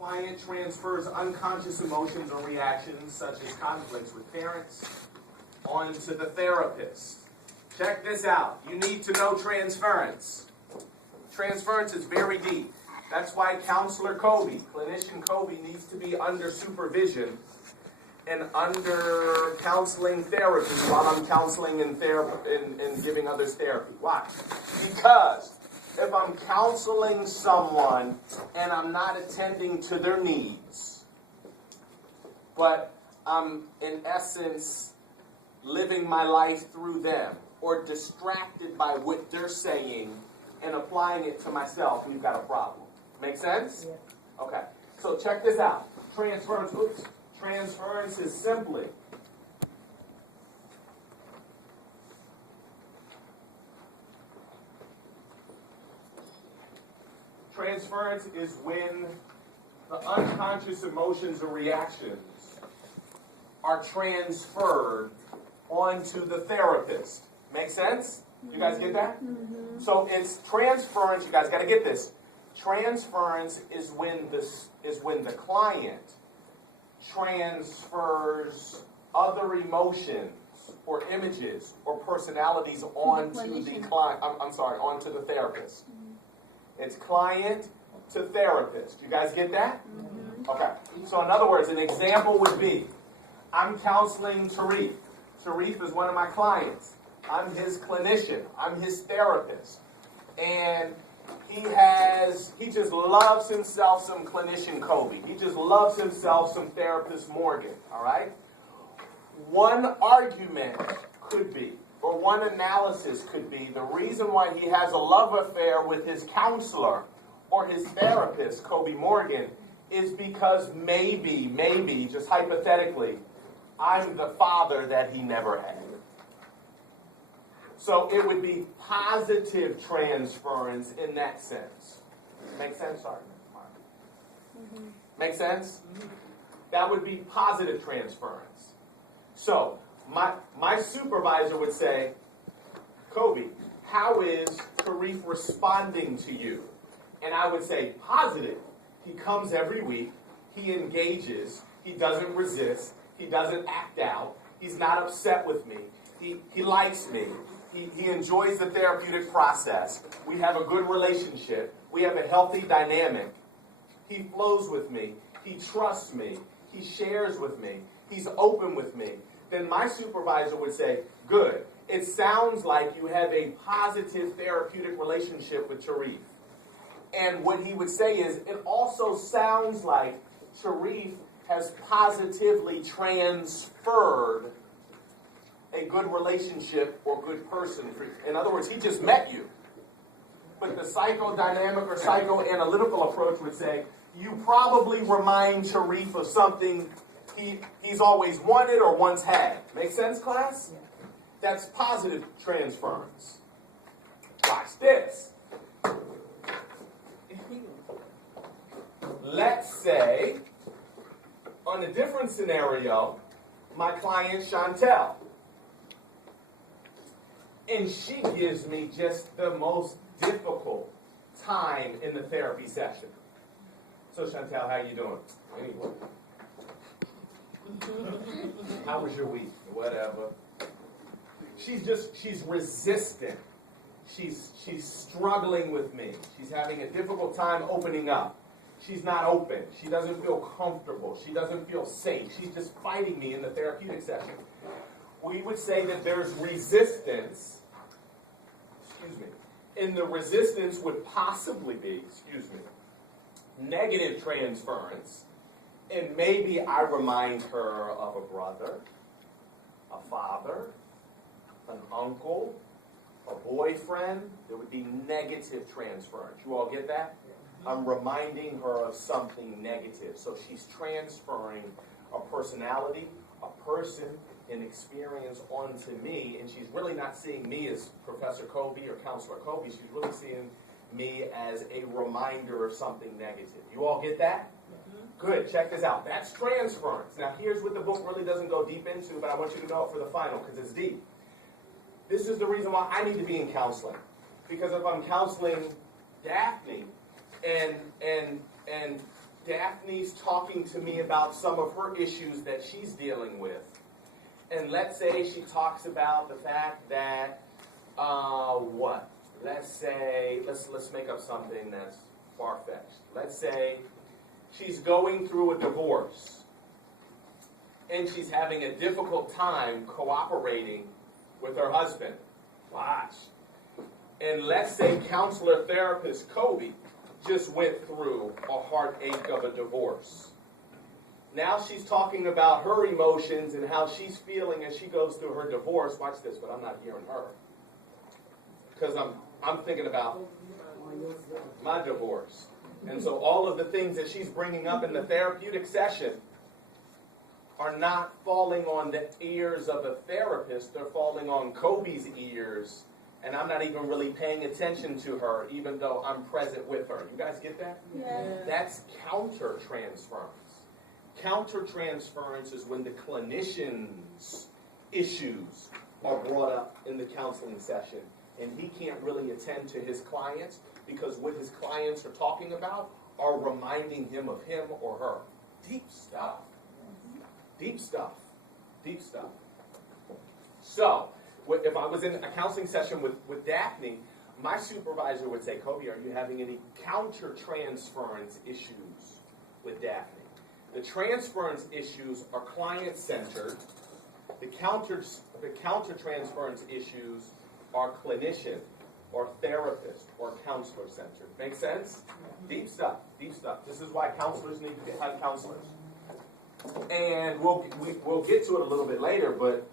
Client transfers unconscious emotions or reactions, such as conflicts with parents, onto the therapist. Check this out. You need to know transference. Transference is very deep. That's why Counselor Kobe, Clinician Kobe, needs to be under supervision and under counseling therapy while I'm counseling and giving others therapy. Why? Because if I'm counseling someone and I'm not attending to their needs, but I'm, in essence, living my life through them, or distracted by what they're saying and applying it to myself, we've got a problem. Make sense? Yeah. Okay. So check this out. Transference is simply when the unconscious emotions or reactions are transferred onto the therapist. Make sense? You guys get that? Mm-hmm. So it's transference. You guys got to get this. Transference is when the client transfers other emotions or images or personalities onto the client. Onto the therapist. Mm-hmm. It's client to therapist. You guys get that? Mm-hmm. Okay. So in other words, an example would be, I'm counseling Tarif. Tarif is one of my clients. I'm his clinician. I'm his therapist. And he just loves himself some clinician Kobe. He just loves himself some therapist Morgan. All right? One argument could be, or one analysis could be, the reason why he has a love affair with his counselor or his therapist, Kobe Morgan, is because maybe, just hypothetically, I'm the father that he never had. So it would be positive transference in that sense. Make sense? Sorry. Mm-hmm. Make sense? Mm-hmm. That would be positive transference. So my supervisor would say, Kobe, how is Tarif responding to you? And I would say, positive. He comes every week. He engages. He doesn't resist. He doesn't act out. He's not upset with me. He likes me. He enjoys the therapeutic process. We have a good relationship. We have a healthy dynamic. He flows with me. He trusts me. He shares with me. He's open with me. Then my supervisor would say, good. It sounds like you have a positive therapeutic relationship with Tarif. And what he would say is, it also sounds like Tarif has positively transferred a good relationship or good person. In other words, he just met you. But the psychodynamic or psychoanalytical approach would say, you probably remind Tarif of something he's always wanted or once had. Make sense, class? That's positive transference. Watch this. Let's say, on a different scenario, my client Chantel. And she gives me just the most difficult time in the therapy session. So Chantel, how you doing? Anyway. How was your week? Whatever. She's resistant. She's struggling with me. She's having a difficult time opening up. She's not open. She doesn't feel comfortable. She doesn't feel safe. She's just fighting me in the therapeutic session. We would say that there's resistance. And the resistance would possibly be, negative transference. And maybe I remind her of a brother, a father, an uncle, a boyfriend. There would be negative transference. You all get that? I'm reminding her of something negative. So she's transferring a personality, a person, an experience onto me, and she's really not seeing me as Professor Kobe or Counselor Kobe. She's really seeing me as a reminder of something negative. You all get that? Mm-hmm. Good. Check this out. That's transference. Now, here's what the book really doesn't go deep into, but I want you to know it for the final because it's deep. This is the reason why I need to be in counseling. Because if I'm counseling Daphne, and Daphne's talking to me about some of her issues that she's dealing with. And let's say she talks about the fact that, Let's say, let's make up something that's far-fetched. Let's say she's going through a divorce, and she's having a difficult time cooperating with her husband. Watch. And let's say counselor therapist Kobe just went through a heartache of a divorce. Now she's talking about her emotions and how she's feeling as she goes through her divorce. Watch this, but I'm not hearing her. Because I'm thinking about my divorce. And so all of the things that she's bringing up in the therapeutic session are not falling on the ears of a therapist. They're falling on Kobe's ears. And I'm not even really paying attention to her, even though I'm present with her. You guys get that? Yeah. That's counter-transference. Counter-transference is when the clinician's issues are brought up in the counseling session, and he can't really attend to his clients because what his clients are talking about are reminding him of him or her. Deep stuff. Deep stuff. Deep stuff. So, if I was in a counseling session with Daphne, my supervisor would say, Kobe, are you having any counter-transference issues with Daphne? The transference issues are client-centered. The counter-transference issues are clinician or therapist or counselor-centered. Make sense? Deep stuff, deep stuff. This is why counselors need to have counselors. And we'll get to it a little bit later, but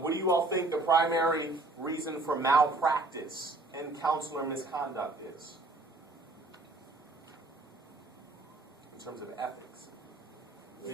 what do you all think the primary reason for malpractice and counselor misconduct is? In terms of ethics. The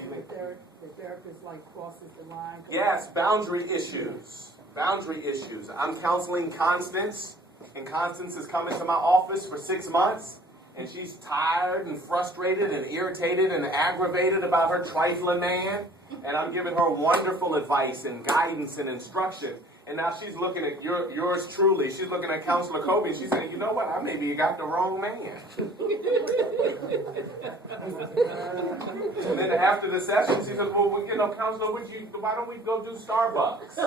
therapist crosses the line. Yes, boundary issues. Boundary issues. I'm counseling Constance, and Constance has come into my office for 6 months, and she's tired and frustrated and irritated and aggravated about her trifling man, and I'm giving her wonderful advice and guidance and instruction. And now she's looking at yours truly. She's looking at Counselor Kobe, and she's saying, you know what, I maybe got the wrong man. And then after the session, she says, well, Counselor, why don't we go do Starbucks?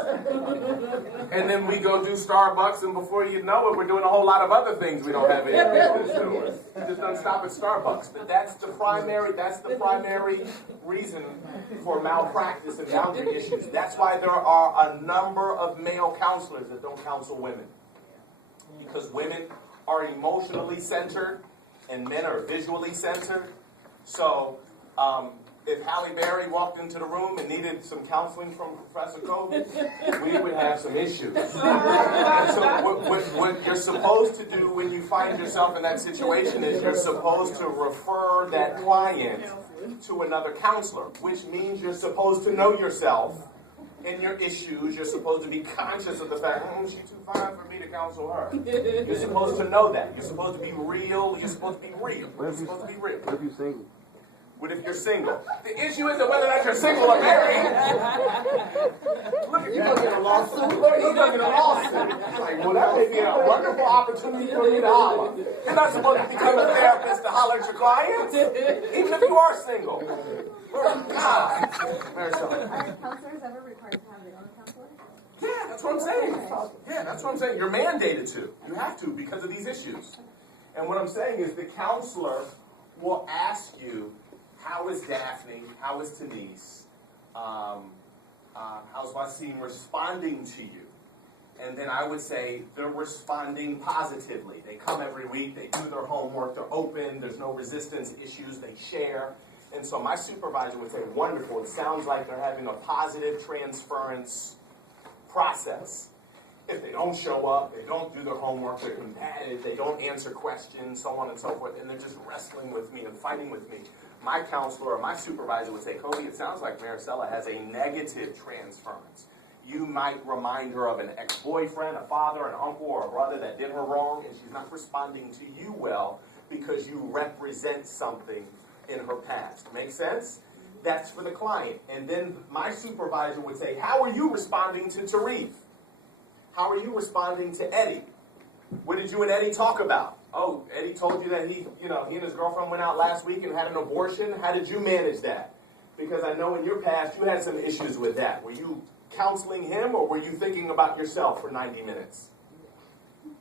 And then we go do Starbucks, and before you know it, we're doing a whole lot of other things we don't have any business doing. It just doesn't stop at Starbucks. But that's the primary reason for malpractice and boundary issues. That's why there are a number of male counselors that don't counsel women. Because women are emotionally centered and men are visually centered. So if Halle Berry walked into the room and needed some counseling from Professor Kobe, we would have some issues. And so what you're supposed to do when you find yourself in that situation is you're supposed to refer that client to another counselor, which means you're supposed to know yourself and your issues. You're supposed to be conscious of the fact, she's too fine for me to counsel her. You're supposed to know that. You're supposed to be real. You're supposed to be real. You're supposed to be real. What if you're single? What if you're single? The issue isn't whether or not you're single or married. Look, you're going to get a lawsuit. Look, you're going to get a lawsuit. It's like, well, that may be a wonderful opportunity for you to holler. You're not supposed to become a therapist to holler at your clients, even if you are single. Lord God. Are counselors ever required to have their own counselor? Yeah, that's what I'm saying. Yeah, that's what I'm saying. You're mandated to. You have to because of these issues. And what I'm saying is the counselor will ask you, how is Daphne? How is Denise? How's Wasim responding to you? And then I would say they're responding positively. They come every week. They do their homework. They're open. There's no resistance issues. They share. And so my supervisor would say, wonderful. It sounds like they're having a positive transference process. If they don't show up, they don't do their homework, they're combative, they don't answer questions, so on and so forth, and they're just wrestling with me and fighting with me, my counselor or my supervisor would say, Kobe, it sounds like Maricela has a negative transference. You might remind her of an ex-boyfriend, a father, an uncle, or a brother that did her wrong, and she's not responding to you well because you represent something in her past. Make sense? That's for the client. And then my supervisor would say, how are you responding to Tarif? How are you responding to Eddie? What did you and Eddie talk about? Oh, Eddie told you that he and his girlfriend went out last week and had an abortion. How did you manage that? Because I know in your past you had some issues with that. Were you counseling him, or were you thinking about yourself for 90 minutes?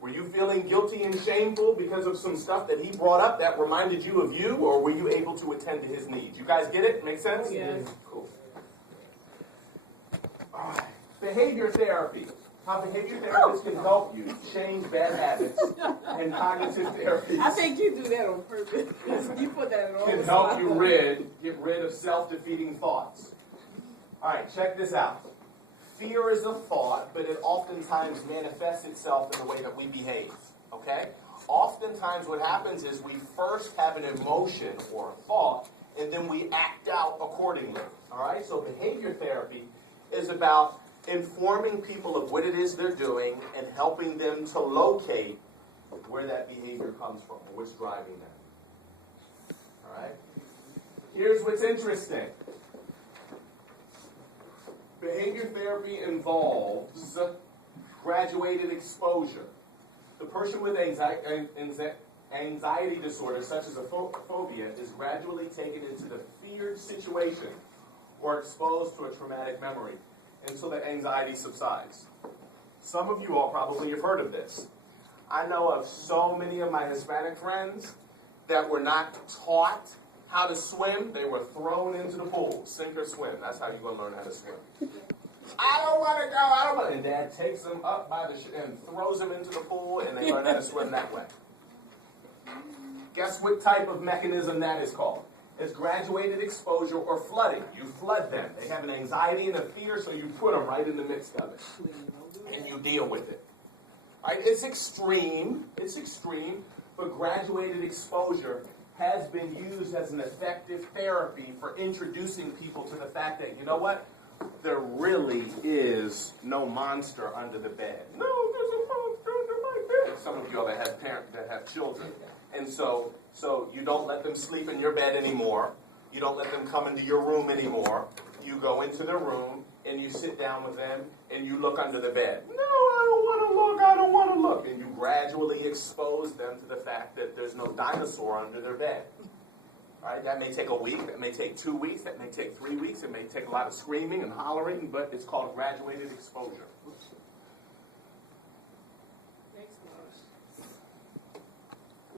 Were you feeling guilty and shameful because of some stuff that he brought up that reminded you of you, or were you able to attend to his needs? You guys get it? Make sense? Yes. Cool. All right. Behavior therapy. How behavior therapists can help you change bad habits, and cognitive therapies I think you do that on purpose. You put that in all can the help you time. get rid of self-defeating thoughts. All right, check this out. Fear is a thought, but it oftentimes manifests itself in the way that we behave, okay? Oftentimes what happens is we first have an emotion or a thought, and then we act out accordingly, all right? So behavior therapy is about informing people of what it is they're doing and helping them to locate where that behavior comes from or what's driving them, all right? Here's what's interesting. Behavior therapy involves graduated exposure. The person with anxiety disorder, such as a phobia, is gradually taken into the feared situation or exposed to a traumatic memory until the anxiety subsides. Some of you all probably have heard of this. I know of so many of my Hispanic friends that were not taught how to swim. They were thrown into the pool, sink or swim. That's how you're going to learn how to swim. I don't want to go, I don't want to. And Dad takes them up by the and throws them into the pool, and they learn how to swim that way. Guess what type of mechanism that is called? It's graduated exposure or flooding. You flood them. They have an anxiety and a fear, so you put them right in the midst of it. And you deal with it. Right? It's extreme, but graduated exposure has been used as an effective therapy for introducing people to the fact that, you know what? There really is no monster under the bed. No, there's a monster under my bed. Some of you all that have parents that have children. And so you don't let them sleep in your bed anymore. You don't let them come into your room anymore. You go into their room and you sit down with them and you look under the bed. No, I don't want to look. I don't want to look. And you gradually expose them to the fact that there's no dinosaur under their bed. All right? That may take a week. That may take 2 weeks. That may take 3 weeks. It may take a lot of screaming and hollering, but it's called graduated exposure.